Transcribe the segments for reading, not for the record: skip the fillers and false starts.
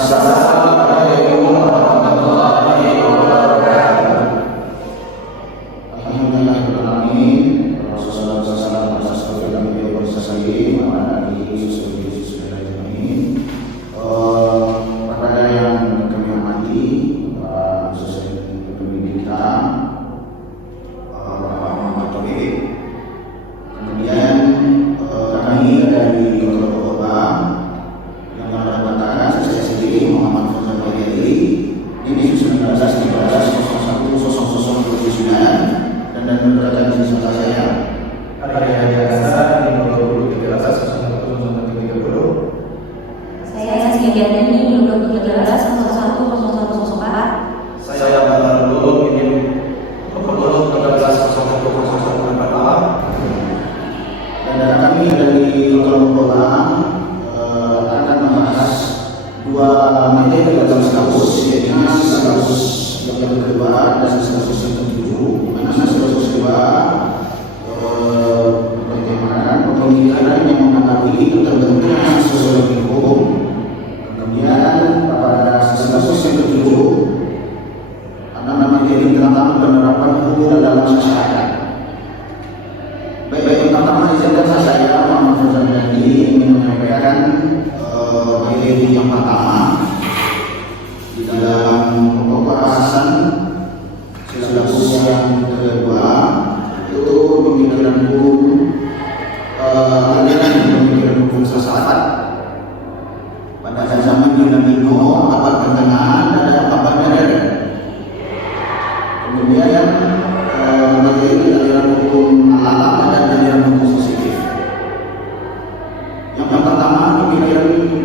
Assalamualaikum warahmatullahi wabarakatuh. Alhamdulillahirrahmanirrahim. Wassalamualaikum warahmatullahi wabarakatuh. Kepada yang kami hormati, khususnya pemimpin kita, Bapak Muhammad Taufik. Kemudian kami dari Kota Bogor yang mengatakan saya sendiri Muhammad Fauzan Bajari ini 19/01/0029 dan berada di sebelah saya. Hari biasa 20/13/01/30. Saya Sediani 20/13/01/0104. Saya Batarul ini 20/13/01/04. Dan kami dari Kelompok akan membahas dua materi dalam kampus, yaitu kampus yang kedua dan kampus yang ketujuh. Mana kampus kedua bagaimana pemikiran yang mengenai terbentuknya sosiologi hukum. Kemudian pada kampus yang ketujuh akan materi tentang penerapan hukum dalam masyarakat. Baik, pertama izinkan saya Muhammad Fauzan Bajari ingin menyampaikan materi yang pertama di dalam pokok bahasan silabus yang kedua, itu pemikiran hukum, aliran pemikiran hukum filsafat pada zaman Yunani kuno, abad pertengahan dan abad modern. Kemudian materi aliran hukum alam dan aliran hukum positif. Yang pertama pemikiran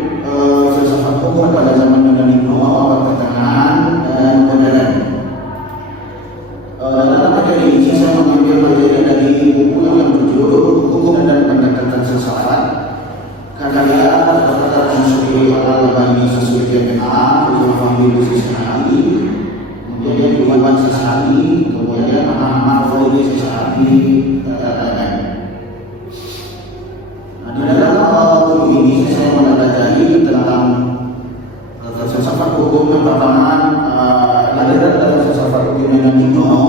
filsafat hukum pada zaman Yunani kuno, abad pertengahan dan modern. Dalam materi ini saya mengambil materi dari buku yang berjudul Hukum dan Pendekatan Filsafat karya Dr. Ansuri Al-Albani Sasulian MA, Fahmi Sisahali, kemudian Iwan Sisahali, kemudian Ahmad Fawzi Sisahali, Nah, di dalam buku ini saya mempelajari tentang filsafat hukum. Yang pertama aliran dalam filsafat hukum Yunani kuno,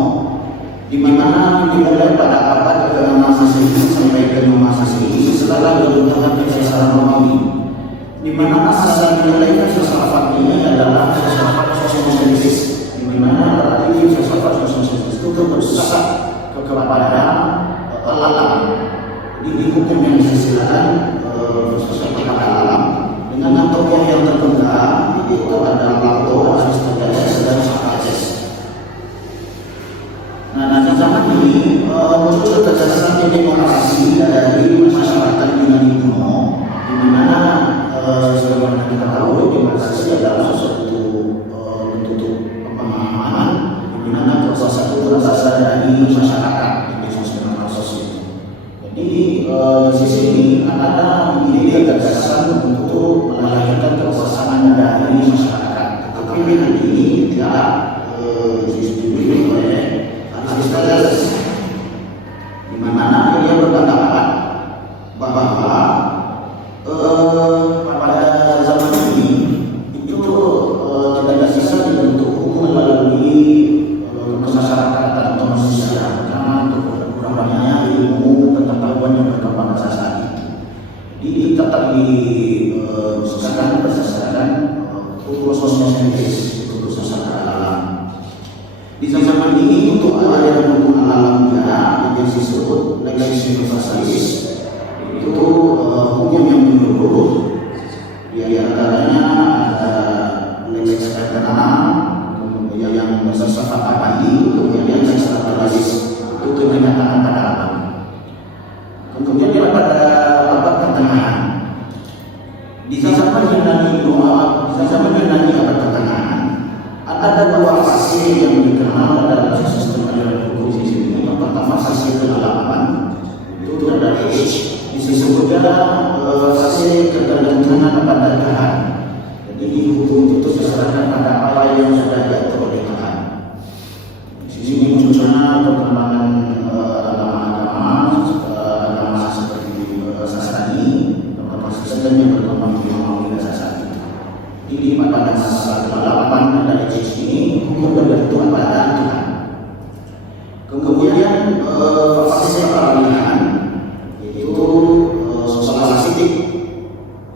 di mana dimulai pada abad ke-6 Masehi sampai ke-5 Masehi setelah runtuhan Kekaisaran Romawi, di mana asal nilai filsafat ini adalah filsafat sosiologis, di mana berarti filsafat sosiologis itu berusaha kepada alam. Di hukum yang disisikan filsafat alam dengan tokoh yang terkenal itu adalah Plato, Aristoteles, dan Socrates. Nah, di zaman ini muncul gagasan demokrasi dari masyarakat Yunani kuno, di mana sebagaimana kita tahu demokrasi adalah suatu bentuk pemahaman di mana kekuasaan itu berasal dari masyarakat, institusional sosial. Jadi di sisi ini ada ide gagasan untuk melahirkan kekuasaan dari masyarakat, tetapi ini tidak disetujui oleh Aristoteles, di mana dia berpendapat bahwa pada zaman ini itu tidak ada sisa dibentuk hukum melalui kemasyarakatan atau manusia, karena kurangnya ilmu pengetahuan yang berkembang saat ini. Jadi tetap dibesarkan berdasarkan hukum sosiologis, hukum sosial alam. Di zaman ini untuk aliran hukum alam juga yang disebut lex universalis, itu hukum yang menyeluruh. Di antaranya ada lex terkenal, kemudian yang bersifat abadi, kemudian lex naturalis, itu kenyataan pada alam. Kemudian pada abad pertengahan, di zaman Yunani abad pertengahan, ada dua fase yang dikenal dalam sistem aliran hukum di sini. Yang pertama fase ke-8, itu ada H, disebut juga fase ketergantungan pada Tuhan. Jadi hukum itu berdasarkan pada apa yang sudah diatur oleh Tuhan. Di sini munculnya perkembangan agama seperti Sasani, agama Kristen yang berkembang di Romawi dan Sasani. Jadi pada masa ke-8 dari Yesus ini hukum bergantung pada Tuhan. Kemudian fase peralihan yaitu skolastik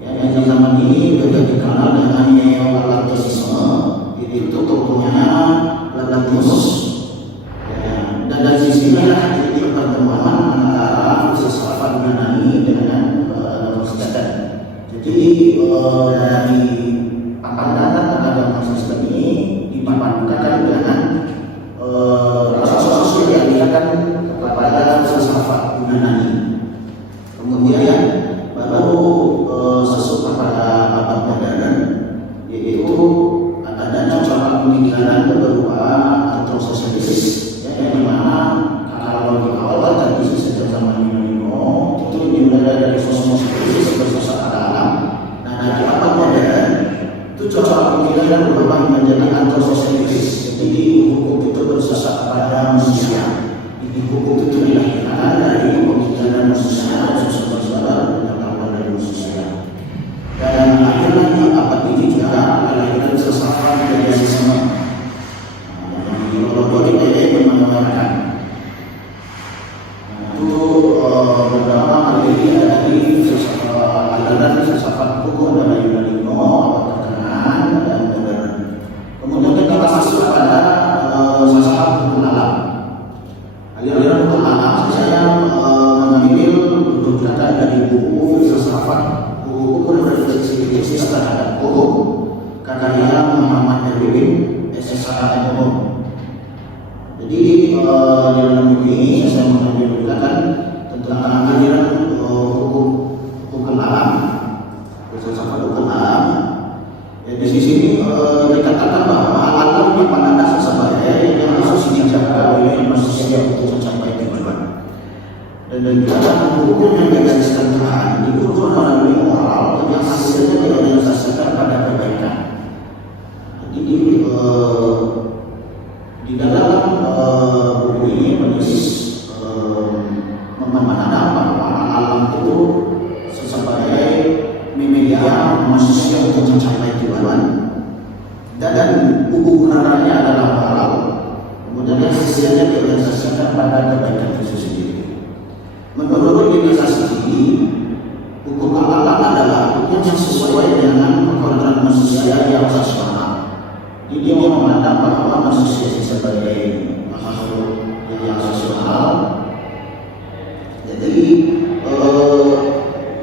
yang zaman ini sudah dikenal dengan neoplatonisme, itu tokohnya Platonis. Dan dari sinilah titik pertemuan antara filsafat Yunani dengan Kristen. Jadi dari pandangan agama Kristen ini dipadukan dengan proses yang dilakukan kepada filsafat Yunani. Kemudian baru masuk kepada abad modern, yaitu adanya cara pemikiran berupa antroposentris, yang mana kalau di awal tadi sejak zaman Yunani itu dimulai dari kosmologi sebagai sosok alam. Nah, dari abad modern itu cara pemikiran berubah menjadi antroposentris. Jadi hukum itu bersasar pada manusia. Jadi hukum itu dilahirkan dari pemikiran manusia dan sumber-sumber pengetahuan dari manusia. Dan akhirnya di abad ini juga melahirkan filsafat idealisme. Yang diolok-olok ini menggambarkan itu beberapa materi dari aliran filsafat hukum dari Yunani kuno, abad pertengahan dan modern. Kemudian kita masuk pada filsafat hukum alam. Aliran hukum alam saya mengambil rujukan dari buku filsafat hukum refleksi terhadap hukum karya Muhammad Erwin SSA Umum. Jadi dalam buku ini saya mengambil rujukan tentang aliran hukum alam, filsafat hukum alam. Di sini dikatakan bahwa alam dipandang sebagai yang harus dijaga oleh manusia untuk mencapai tujuan. Dan dalam hukum yang digariskan Tuhan diukur melalui moral yang hasilnya diorientasikan pada kebaikan. Jadi di dalam buku ini penulis memandang bahwa alam itu sebagai media manusia untuk mencapai tujuan, dan ukurannya adalah moral. Kemudian hasilnya diorientasikan pada kebaikan itu sendiri. Menurut organisasi ini, hukum alam adalah hukum yang sesuai dengan kekodrat manusia yang rasional. Jadi dia memandang bahwa manusia sebagai makhluk yang rasional. Jadi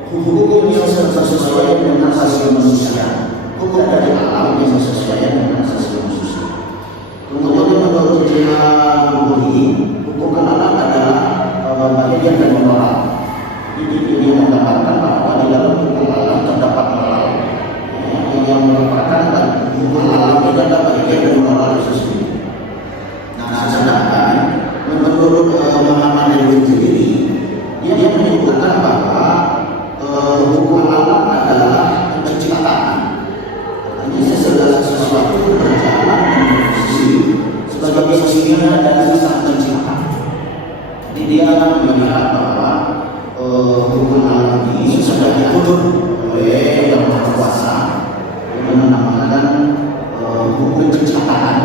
hukum yang sesuai dengan hasil manusia, hukum dari alam yang sesuai dengan hasil manusia. Kemudian menurut teori hukum alam adalah bagian dari moral. Jadi ini menggambarkan bahwa di dalam hukum alam terdapat moral yang merupakan hukum alam itu adalah bagian dari moral itu sendiri. Nah, sedangkan menurut Muhammad Erwin sendiri, dia menyebutkan bahwa hukum alam adalah penciptaan. Artinya segala sesuatu berjalan sebagai bagian dari sang pencipta. Jadi dia melihat bahwa hukum alam ini sudah diatur oleh Yang Maha Kuasa dengan menamakan hukum penciptaan.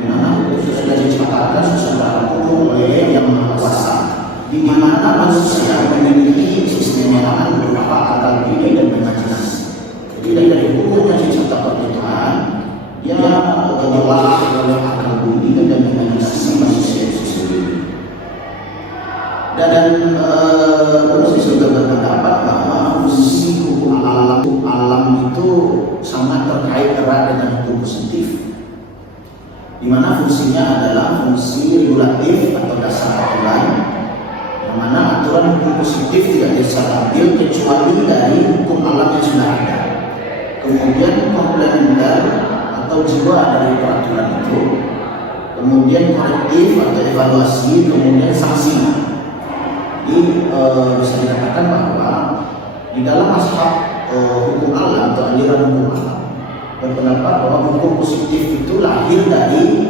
Di mana hukum sudah diciptakan secara hukum oleh Yang Maha Kuasa, di mana manusia memiliki keistimewaan berupa akal diri dan imajinasi. Jadi dari hukum yang diciptakan oleh Tuhan, dia diolah oleh akal budi dan imajinasi manusia itu sendiri. Dan penulis juga berpendapat bahwa fungsi hukum alam itu sangat terkait erat dengan hukum positif, di mana fungsinya adalah fungsi regulatif atau dasar aturan, di mana aturan hukum positif tidak bisa diambil kecuali dari hukum alam yang sudah ada. Kemudian komplementer atau jiwa dari peraturan itu, kemudian korektif atau evaluasi, kemudian sanksi. Jadi bisa dikatakan bahwa di dalam mazhab hukum alam atau aliran hukum alam berpendapat bahwa hukum positif itu lahir dari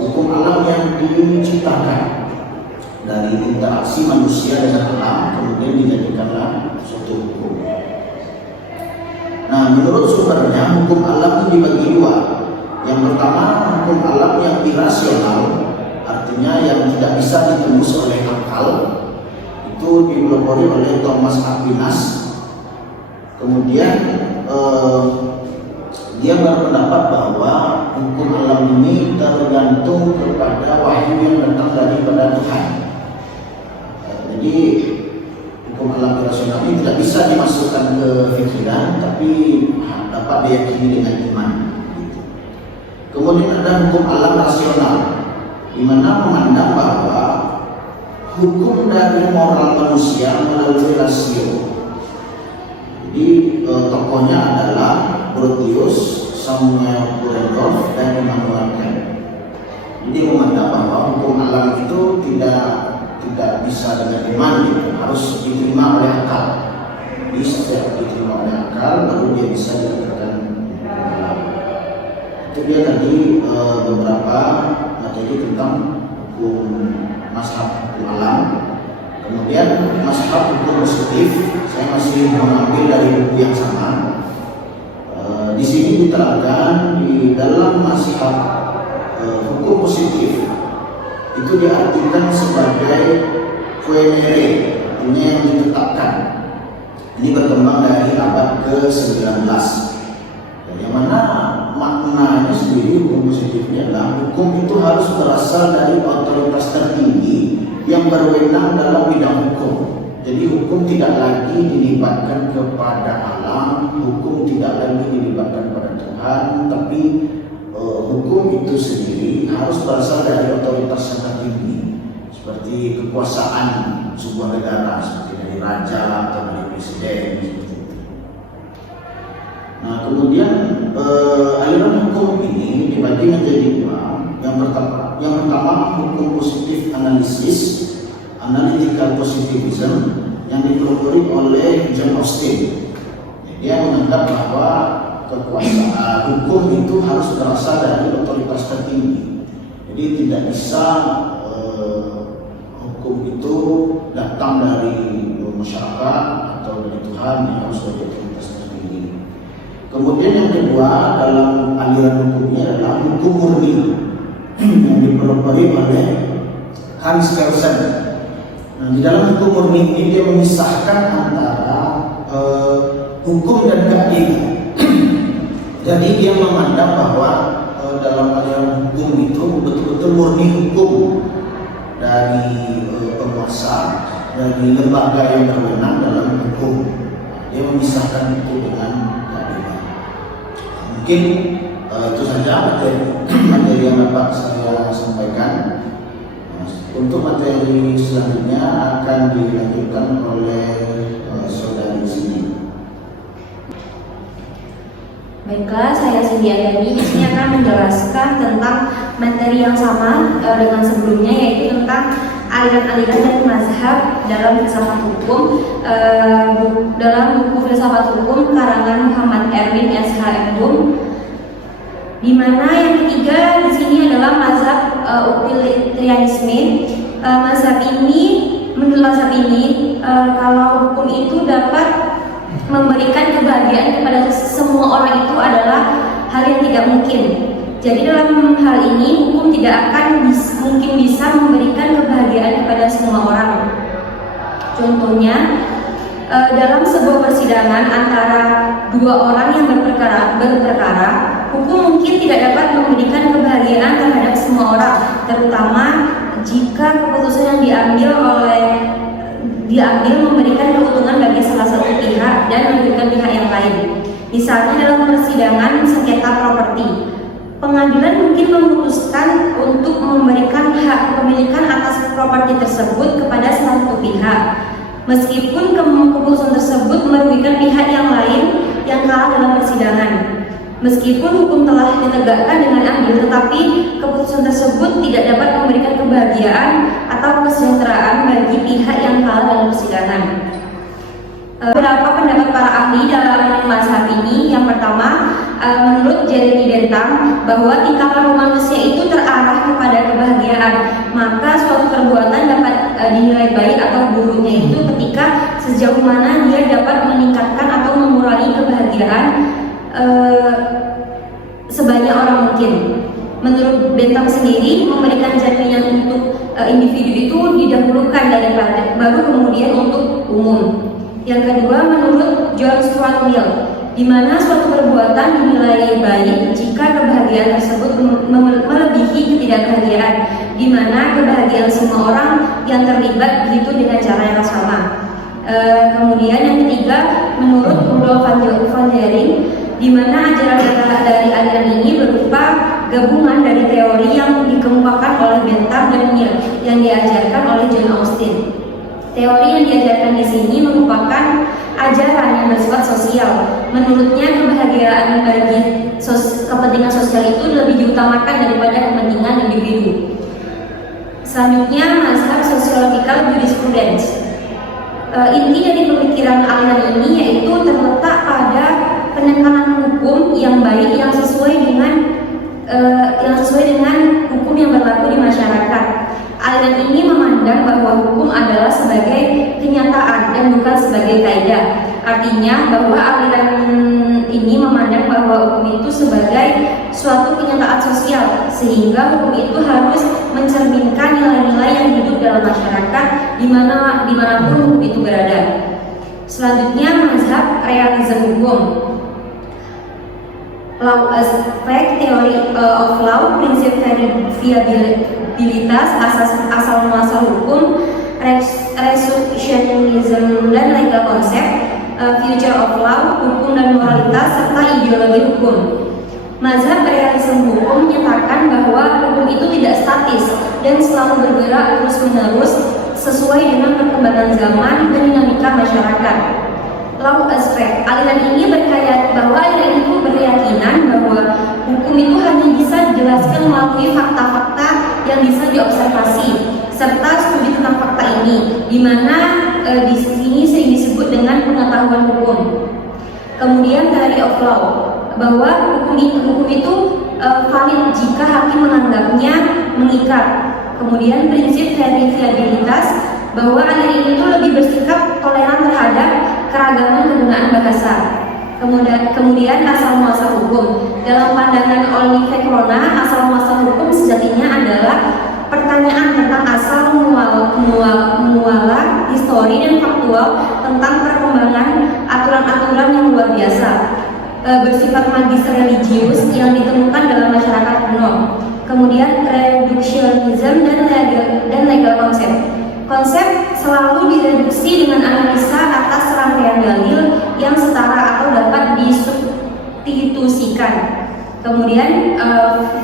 hukum alam yang diciptakan dari interaksi manusia dengan alam, kemudian dijadikanlah suatu hukum. Nah, Nah, menurut sumbernya hukum alam itu dibagi dua. Yang pertama, hukum alam yang irasional, artinya yang tidak bisa ditembus oleh akal, itu dipelopori oleh Thomas Aquinas. Kemudian dia berpendapat bahwa hukum alam ini tergantung kepada wahyu yang datang daripada Tuhan. Jadi hukum alam irasional ini tidak bisa dimasukkan ke pikiran, tapi dapat diyakini dengan iman. Kemudian ada hukum alam rasional, di mana memandang bahwa hukum dari moral manusia melalui rasio. Jadi tokohnya adalah Grotius, Samuel Burendorf, dan Immanuel Kant. Jadi memandang bahwa hukum alam itu tidak bisa dengan iman, harus diterima oleh akal. Jadi setiap diterima oleh akal baru dia bisa dikatakan hukum alam. Itu dia tadi beberapa materi tentang hukum mazhab hukum alam. Kemudian mazhab hukum positif saya masih mengambil dari buku yang sama. Di sini diterangkan di dalam mazhab hukum positif itu diartikan sebagai quaere, artinya yang ditetapkan. Ini berkembang dari abad ke-19. Yang mana maknanya sendiri hukum positifnya adalah hukum itu harus berasal dari otoritas tertinggi yang berwenang dalam bidang hukum. Jadi hukum tidak lagi dilibatkan kepada alam, hukum tidak lagi dilibatkan kepada Tuhan, tapi hukum itu sendiri harus berasal dari otoritas yang tertinggi, seperti kekuasaan sebuah negara, seperti dari raja atau dari presiden. Nah, kemudian aliran hukum ini dibagi menjadi dua. Yang pertama hukum positif analisis, analytical positivism, yang dipelopori oleh John Austin. Dia menganggap bahwa kekuasaan hukum itu harus berasal dari otoritas tertinggi. Jadi tidak bisa hukum itu datang dari masyarakat atau dari Tuhan, yang harus dari otoritas tertinggi. Kemudian yang kedua dalam aliran hukumnya adalah hukum murni yang dipelopori oleh Hans Kelsen. Nah, di dalam hukum murni ini dia memisahkan antara hukum dan keadilan. Jadi dia memandang bahwa dalam aliran hukum itu betul-betul murni hukum dari penguasa, dari lembaga yang berwenang dalam hukum. Dia memisahkan itu dengan keadilan. Mungkin itu saja materi yang dapat saya sampaikan. Untuk materi selanjutnya akan dilanjutkan oleh saudari sini. Baiklah, saya Cindy Andani di sini akan menjelaskan tentang materi yang sama dengan sebelumnya, yaitu tentang aliran-aliran dan mazhab dalam filsafat hukum. Dalam buku filsafat hukum karangan Muhammad Erwin S. H. Blum, di mana yang ketiga di sini adalah mazhab utilitarianisme. Menurut mazhab ini, kalau hukum itu dapat memberikan kebahagiaan kepada semua orang itu adalah hal yang tidak mungkin. Jadi dalam hal ini hukum tidak akan mungkin bisa memberikan kebahagiaan kepada semua orang. Contohnya, dalam sebuah persidangan antara dua orang yang berperkara, hukum mungkin tidak dapat memberikan kebahagiaan terhadap semua orang, terutama jika keputusan yang diambil memberikan keuntungan bagi salah satu pihak dan merugikan pihak yang lain. Misalnya dalam persidangan sengketa properti, pengadilan mungkin memutuskan untuk memberikan hak kepemilikan atas properti tersebut kepada salah satu pihak, meskipun keputusan tersebut merugikan pihak yang lain yang kalah dalam persidangan. Meskipun hukum telah ditegakkan dengan adil, tetapi keputusan tersebut tidak dapat memberikan kebahagiaan atau kesejahteraan bagi pihak yang kalah dalam persidangan. Beberapa pendapat para ahli dalam mazhab ini. Yang pertama, menurut Jeremy Bentham, bahwa tingkah laku manusia itu terarah kepada kebahagiaan. Maka suatu perbuatan dapat dinilai baik atau buruknya itu ketika sejauh mana dia dapat meningkatkan atau mengurangi mengurangi kebahagiaan sebanyak orang mungkin. Menurut Bentham sendiri, memberikan jaminan untuk individu itu didahulukan daripada baru kemudian untuk umum. Yang kedua, menurut John Stuart Mill, di mana suatu perbuatan dinilai baik jika kebahagiaan tersebut melebihi ketidakbahagiaan, di mana kebahagiaan semua orang yang terlibat begitu dengan cara yang sama. Kemudian yang ketiga, menurut Rudolf van Dering, di mana ajaran dari aliran ini berupa gabungan dari teori yang dikemukakan oleh Bentham dan Mill yang diajarkan oleh John Austin. Teori yang diajarkan di sini merupakan ajaran yang bersifat sosial. Menurutnya kebahagiaan bagi kepentingan sosial itu lebih diutamakan daripada kepentingan individu. Selanjutnya, mazhab sociological jurisprudence. Inti dari pemikiran aliran ini yaitu terletak pada penekanan hukum yang baik yang sesuai dengan hukum yang berlaku di masyarakat. Aliran ini memandang bahwa hukum adalah sebagai kenyataan dan bukan sebagai kaidah. Artinya bahwa aliran ini memandang bahwa hukum itu sebagai suatu kenyataan sosial, sehingga hukum itu harus mencerminkan nilai-nilai yang hidup dalam masyarakat dimanapun hukum itu berada. Selanjutnya, mazhab realisme hukum. Law aspect theory of law, prinsip viabilitas, asal muasal hukum, reductionism dan legal concept, future of law, hukum dan moralitas, serta ideologi hukum. Mazhab realisme hukum menyatakan bahwa hukum itu tidak statis dan selalu bergerak terus-menerus sesuai dengan perkembangan zaman dan dinamika masyarakat. Law aspect, aliran ini berkeyakinan bahwa hukum itu hanya bisa dijelaskan melalui fakta-fakta yang bisa diobservasi serta studi tentang fakta ini, di mana di sini sering disebut dengan pengetahuan hukum. Kemudian theory of law, bahwa hukum itu valid jika hakim menganggapnya mengikat. Kemudian prinsip teori viabilitas, bahwa aliran itu lebih bersikap toleran terhadap keragaman kegunaan bahasa. Kemudian asal muasal hukum. Dalam pandangan Olive Crona, asal muasal hukum sejatinya adalah pertanyaan tentang asal muala histori dan faktual tentang perkembangan aturan-aturan yang luar biasa, bersifat magis religius yang ditemukan dalam masyarakat kuno. Kemudian reductionism dan legal concept. Konsep selalu direduksi dengan analisa atas rangkaian dalil yang setara atau dapat disubstitusikan. Kemudian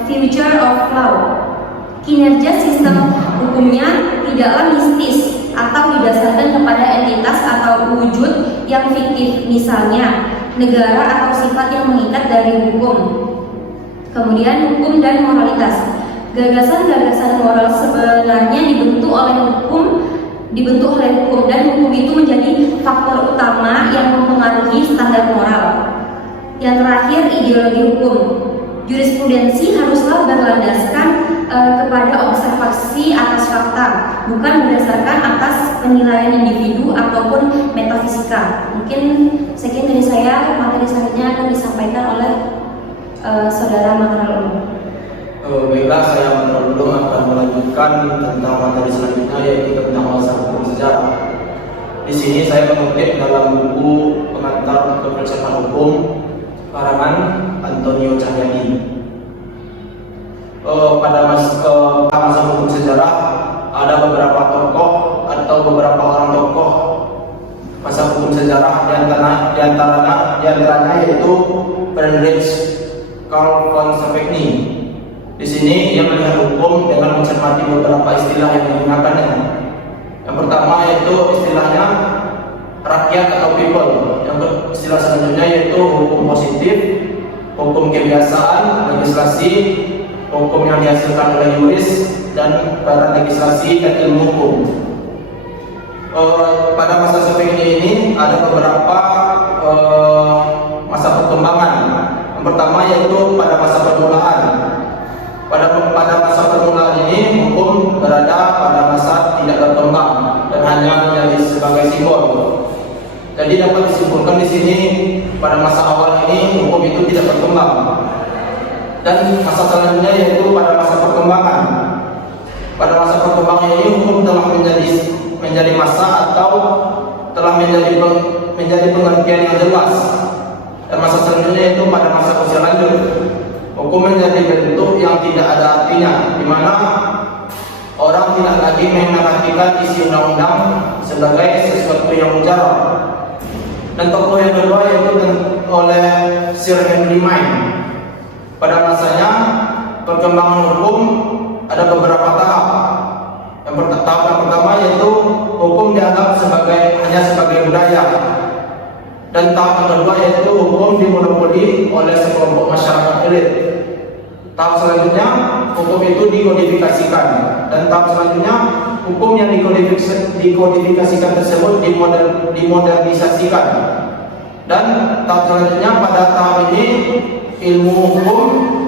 future of law, kinerja sistem hukumnya tidaklah mistis atau didasarkan kepada entitas atau wujud yang fiktif, misalnya negara atau sifat yang mengikat dari hukum. Kemudian hukum dan moralitas. Gagasan-gagasan moral sebenarnya dibentuk oleh hukum dan hukum itu menjadi faktor utama yang mempengaruhi standar moral. Yang terakhir, ideologi hukum. Jurisprudensi haruslah berlandaskan kepada observasi atas fakta, bukan berdasarkan atas penilaian individu ataupun metafisika. Mungkin sekian dari saya. Materi selanjutnya akan disampaikan oleh Saudara Mangrul. Baiklah, saya dulu akan melanjutkan tentang materi selanjutnya, yaitu tentang asal hukum sejarah. Di sini saya mengutip dalam buku Pengantar untuk Filsafat Hukum karangan Antonio Cahyadi. Pada masa hukum sejarah ada beberapa tokoh atau beberapa orang tokoh masa hukum sejarah, diantaranya yaitu Friedrich Karl von Scheveningen. Di sini ia melihat hukum dengan mencermati beberapa istilah yang digunakannya. Yang pertama yaitu istilahnya rakyat atau people. Yang istilah selanjutnya yaitu hukum positif, hukum kebiasaan, legislasi, hukum yang dihasilkan oleh juris, dan para legislasi dan ilmu hukum. Pada masa Scheveningen ini ada beberapa masa perkembangan. Yang pertama yaitu pada masa permulaan. Pada masa permulaan ini hukum berada pada masa tidak berkembang dan hanya menjadi sebagai simbol. Jadi dapat disimpulkan di sini pada masa awal ini hukum itu tidak berkembang. Dan masa selanjutnya yaitu pada masa perkembangan. Pada masa perkembangan ini hukum telah menjadi masa atau telah menjadi pengertian yang jelas. Dan masa selanjutnya yaitu pada masa usia lanjut, hukum menjadi bentuk yang tidak ada artinya, di mana orang tidak lagi memerhatikan isi undang-undang sebagai sesuatu yang mujarab. Dan tokoh yang kedua yaitu oleh Sir Henry Maine. Pada masanya perkembangan hukum ada beberapa tahap. Tahap yang pertama yaitu hukum dianggap hanya sebagai budaya. Dan tahap yang kedua yaitu hukum dimonopoli oleh sekelompok masyarakat elit. Tahap selanjutnya hukum itu dikodifikasikan. Dan tahap selanjutnya hukum yang dikodifikasikan tersebut dimodernisasikan. Dan tahap selanjutnya pada tahap ini ilmu hukum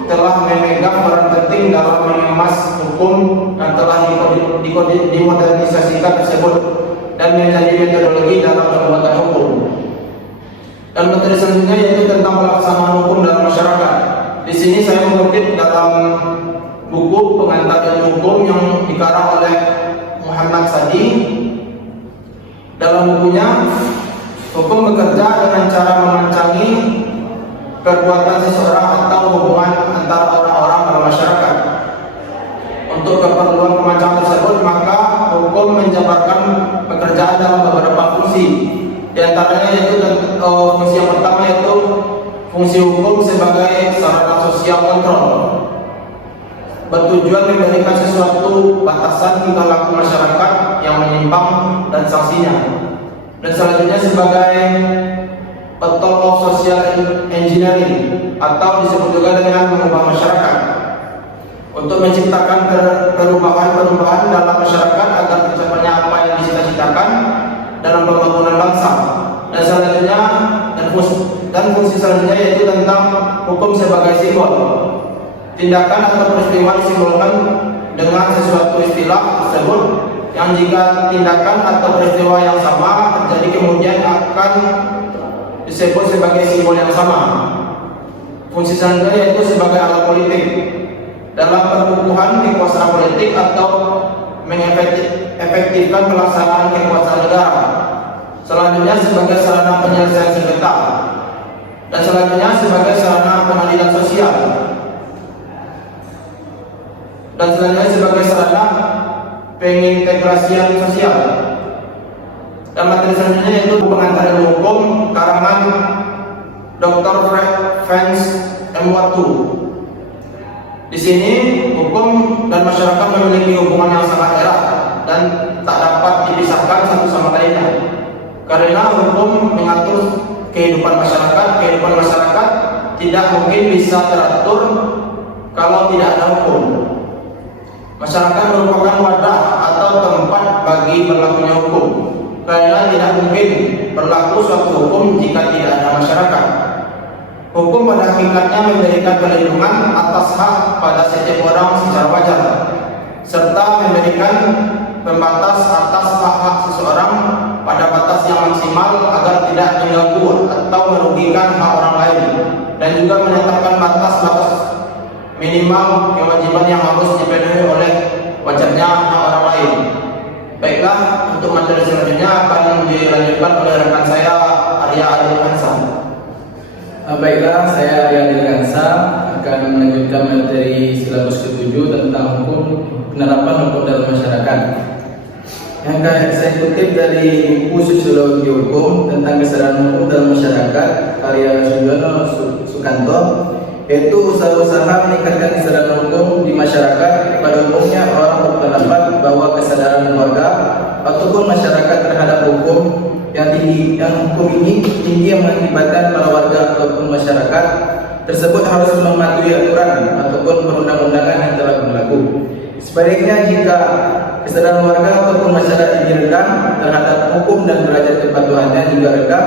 telah memegang peran penting dalam mengemas hukum yang telah dimodernisasikan tersebut dan menjadi metodologi dalam pembuatan hukum. Dan materi selanjutnya yaitu tentang pelaksanaan hukum dalam masyarakat. Di sini saya mengutip dalam buku Pengantar Ilmu Hukum yang dikarang oleh Muhammad Sadi. Dalam bukunya, hukum bekerja dengan cara memancangi perbuatan seseorang atau hubungan antara orang-orang dalam masyarakat. Untuk keperluan pemancangan tersebut, maka hukum menjabarkan pekerjaan dalam beberapa fungsi. Di antaranya yaitu fungsi yang pertama yaitu fungsi hukum sebagai sarana sosial kontrol, bertujuan memberikan sesuatu batasan tingkah laku masyarakat yang menyimpang dan sanksinya. Dan selanjutnya sebagai tool of social engineering atau disebut juga dengan mengubah masyarakat, untuk menciptakan perubahan-perubahan dalam masyarakat agar tercapainya apa yang dicita-citakan dalam pembangunan bangsa. Dan selanjutnya fungsi selanjutnya yaitu tentang hukum sebagai simbol. Tindakan atau peristiwa disimbolkan dengan sesuatu istilah tersebut yang jika tindakan atau peristiwa yang sama terjadi kemudian akan disebut sebagai simbol yang sama. Fungsi selanjutnya yaitu sebagai alat politik dalam pengukuhan kekuasaan politik atau mengefektifkan pelaksanaan kekuasaan negara. Selanjutnya sebagai sarana penyelesaian sengketa. Dan selanjutnya sebagai sarana pengadilan sosial. Dan selanjutnya sebagai sarana pengintegrasian sosial. Dan materi selanjutnya yaitu Pengantar Ilmu Hukum karangan Dr. Franz M. Wattu. Di sini hukum dan masyarakat memiliki hubungan yang sangat erat dan tak dapat dipisahkan satu sama lainnya. Karena hukum mengatur kehidupan masyarakat tidak mungkin bisa teratur kalau tidak ada hukum. Masyarakat merupakan wadah atau tempat bagi berlakunya hukum. Karena tidak mungkin berlaku suatu hukum jika tidak ada masyarakat. Hukum pada hakikatnya memberikan perlindungan atas hak pada setiap orang secara wajar, serta memberikan pembatas atas hak-hak seseorang pada batas yang maksimal agar tidak mengganggu atau merugikan hak orang lain, dan juga menetapkan batas-batas minimal kewajiban yang harus dipenuhi oleh wajarnya hak orang lain. Baiklah, untuk materi selanjutnya akan dilanjutkan oleh rekan saya Arya Adil Hansa. Baiklah, saya Arya Adil Hansa akan melanjutkan materi silabus ke-7 tentang hukum, penerapan hukum dalam masyarakat. Yang saya kutip dari buku Sosiologi Hukum tentang kesadaran hukum dalam masyarakat karya Sudiono Sukanto, yaitu usaha-usaha meningkatkan kesadaran hukum di masyarakat. Pada umumnya orang berpendapat bahwa kesadaran warga ataupun masyarakat terhadap hukum yang hukum ini tinggi yang mengakibatkan para warga ataupun masyarakat tersebut harus mematuhi aturan ataupun perundang-undangan yang telah berlaku. Sebaliknya, jika kesadaran warga ataupun masyarakat ini rendah terhadap hukum dan derajat kepatuhannya juga rendah,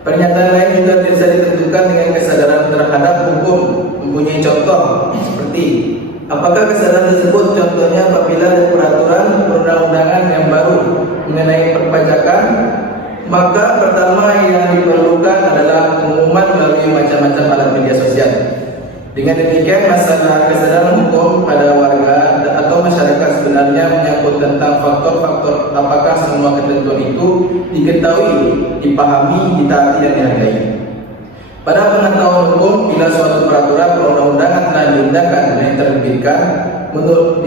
pernyataan lain juga bisa ditentukan dengan kesadaran terhadap hukum. Mempunyai contoh seperti apakah kesadaran tersebut, contohnya apabila ada peraturan perundang-undangan yang baru mengenai perpajakan Maka pertama yang diperlukan adalah pengumuman melalui macam-macam alat media sosial. Dengan demikian, masalah kesadaran hukum pada warga atau masyarakat sebenarnya menyangkut tentang faktor-faktor apakah semua ketentuan itu diketahui, dipahami, ditaati dan dihargai. Pada pengetahuan hukum, bila suatu peraturan perundang-undangan telah diundangkan dan diterbitkan menurut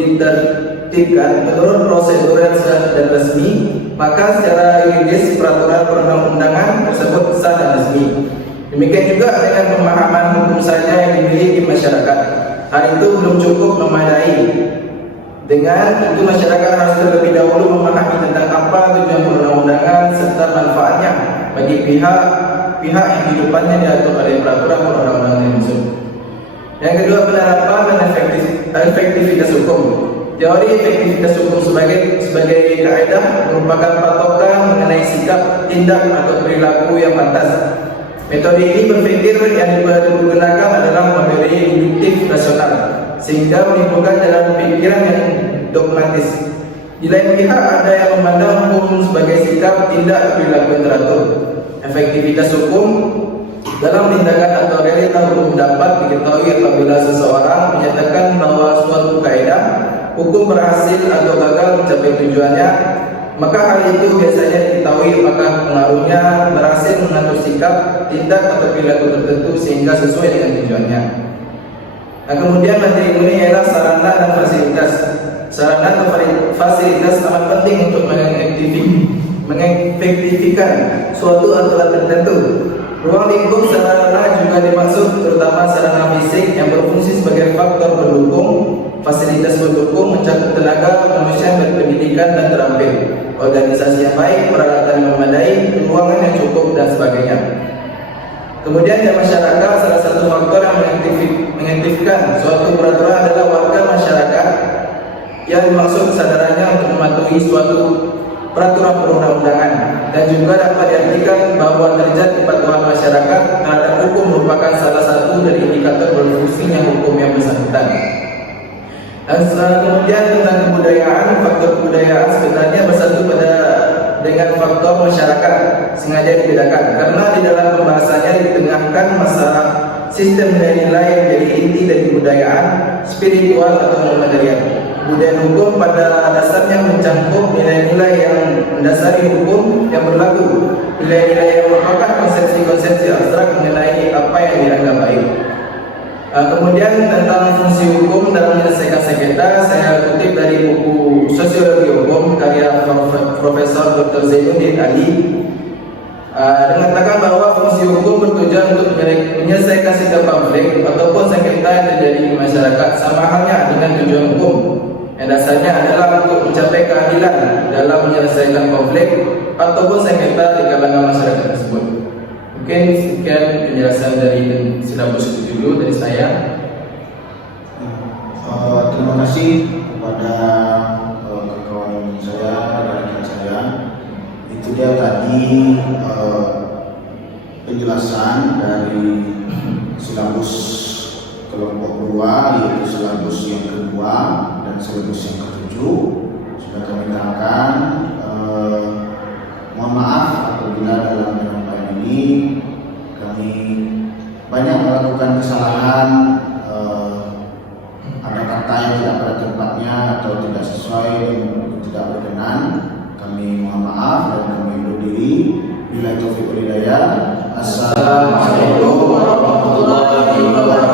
prosedur yang sah dan resmi, maka secara yuridis peraturan perundang-undangan tersebut sah dan resmi. Demikian juga dengan pemahaman hukum saja yang dimiliki masyarakat. Hal itu belum cukup memadai. Dengan itu masyarakat harus terlebih dahulu memahami tentang apa tujuan perundang-undangan serta manfaatnya bagi pihak yang kehidupannya diatur oleh peraturan perundang-undangan tersebut. Yang kedua, penerapan dan efektivitas hukum. Teori efektivitas hukum sebagai kaidah merupakan patokan mengenai sikap, tindak atau perilaku yang pantas. Metode ini berpikir yang digunakan adalah metode induktif rasional, sehingga menimbulkan jalan pikiran yang dogmatis. Di lain pihak ada yang memandang hukum sebagai sikap, tindak, perilaku yang teratur. Efektivitas hukum dalam tindakan atau realita hukum dapat diketahui apabila seseorang menyatakan bahwa suatu kaidah hukum berhasil atau gagal mencapai tujuannya, maka hal itu biasanya diketahui apakah pengaruhnya berhasil mengatur sikap, tindak atau perilaku tertentu sehingga sesuai dengan tujuannya. Nah, kemudian materi ini ialah sarana dan fasilitas. Sarana dan fasilitas amat penting untuk mengefektifkan suatu aturan tertentu. Ruang lingkup sarana juga dimaksud terutama sarana fisik yang berfungsi sebagai faktor pendukung. Fasilitas pendukung mencakup tenaga manusia berpendidikan dan terampil, organisasi yang baik, peralatan yang memadai, ruangan yang cukup dan sebagainya. Kemudian di masyarakat, salah satu faktor yang mengaktifkan suatu peraturan adalah warga masyarakat yang dimaksud kesadarannya untuk mematuhi suatu peraturan perundang-undangan, dan juga dapat diartikan bahwa derajat kepatuhan masyarakat terhadap hukum merupakan salah satu dari indikator berfungsinya hukum yang bersangkutan. Dan kemudian tentang kebudayaan, faktor kebudayaan sebenarnya bersatu dengan faktor masyarakat, sengaja dibedakan karena di dalam pembahasannya ditengahkan masalah sistem nilai-nilai yang jadi inti dari kebudayaan, spiritual atau kemanusiaan. Kebudayaan hukum pada dasarnya mencakup nilai-nilai yang mendasari hukum yang berlaku, nilai-nilai yang merupakan konsepsi-konsepsi abstrak mengenai apa yang dianggap baik. Kemudian tentang fungsi hukum dalam menyelesaikan sengketa, saya kutip dari buku Sosiologi Hukum karya Profesor Dr. Zainuddin Ali. Mengatakan bahwa fungsi hukum bertujuan untuk menyelesaikan setiap konflik ataupun sengketa yang terjadi di masyarakat, sama halnya dengan tujuan hukum yang dasarnya adalah untuk mencapai keadilan dalam menyelesaikan konflik ataupun sengketa di kalangan masyarakat tersebut. Mungkin sekian penjelasan dari silabus dulu dari saya. Terima kasih kepada kawan saya, rekan saya. Itu dia tadi penjelasan dari silabus kelompok 2, yaitu silabus yang kedua dan silabus yang ketujuh. Sudah kami terangkan. Mohon maaf apabila dalam penyampaian ini kami banyak melakukan kesalahan, ada kata yang tidak pada tempatnya atau tidak sesuai, tidak berkenan. Kami mohon maaf dan kami undur diri. Bila taufiq wal hidayah. Assalamualaikum warahmatullahi wabarakatuh.